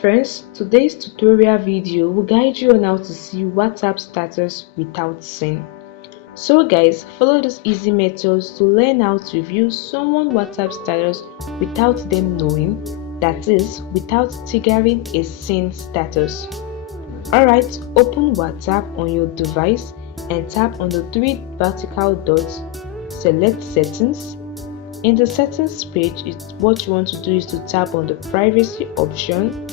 friends, today's tutorial video will guide you on how to see WhatsApp status without seeing. So guys, follow these easy methods to learn how to view someone's WhatsApp status without them knowing, that is, without triggering a seen status. Alright, open WhatsApp on your device and tap on the three vertical dots, select settings. In the settings page, what you want to do is to tap on the privacy option,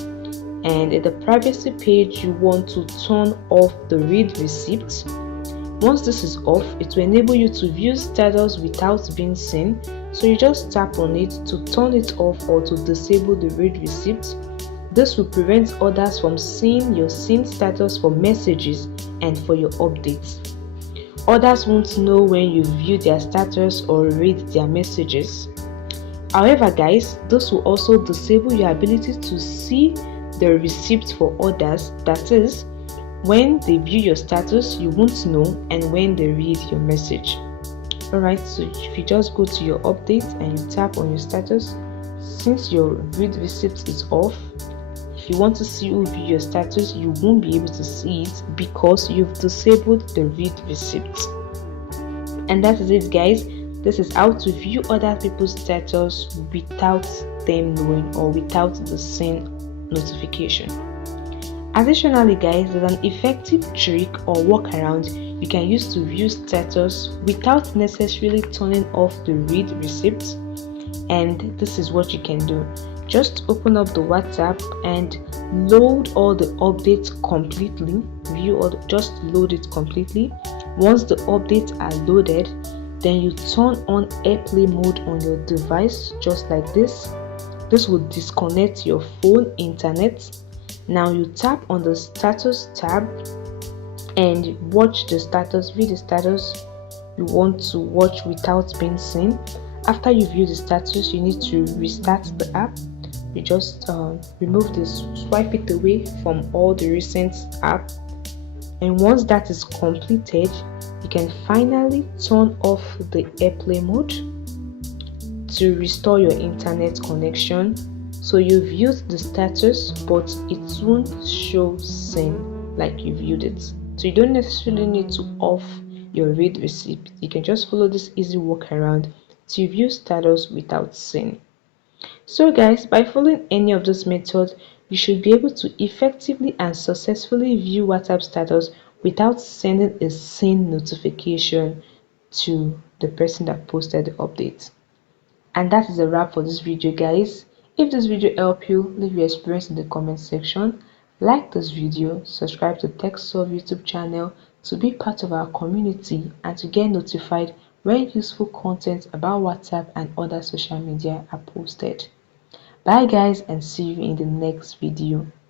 and in the privacy page you want to turn off the read receipt. Once this is off, it will enable you to view status without being seen, so you just tap on it to turn it off or to disable the read receipt. This will prevent others from seeing your seen status for messages and for your updates. Others won't know when you view their status or read their messages. However guys, this will also disable your ability to see the receipt for others, that is, when they view your status you won't know, and when they read your message. Alright, so if you just go to your update and you tap on your status, since your read receipt is off, if you want to see who view your status, you won't be able to see it because you've disabled the read receipt. And that is it guys. This is how to view other people's status without them knowing or without the seen notification. Additionally guys, there's an effective trick or workaround you can use to view status without necessarily turning off the read receipt, and this is what you can do. Just open up the WhatsApp and load all the updates completely. Just load it completely. Once the updates are loaded, then you turn on airplane mode on your device just like this. This will disconnect your phone internet. Now you tap on the status tab and watch the status, view the status you want to watch without being seen. After you view the status, you need to restart the app. You just remove this, swipe it away from all the recent app, and once that is completed, you can finally turn off the airplane mode to restore your internet connection. So you viewed the status, but it won't show seen like you viewed it. So you don't necessarily need to off your read receipt. You can just follow this easy workaround to view status without seeing. So guys, by following any of those methods, you should be able to effectively and successfully view WhatsApp status without sending a seen notification to the person that posted the update. And that is a wrap for this video guys. If this video helped you, leave your experience in the comment section. Like this video, subscribe to TechSolve YouTube channel to be part of our community and to get notified when useful content about WhatsApp and other social media are posted. Bye guys, and see you in the next video.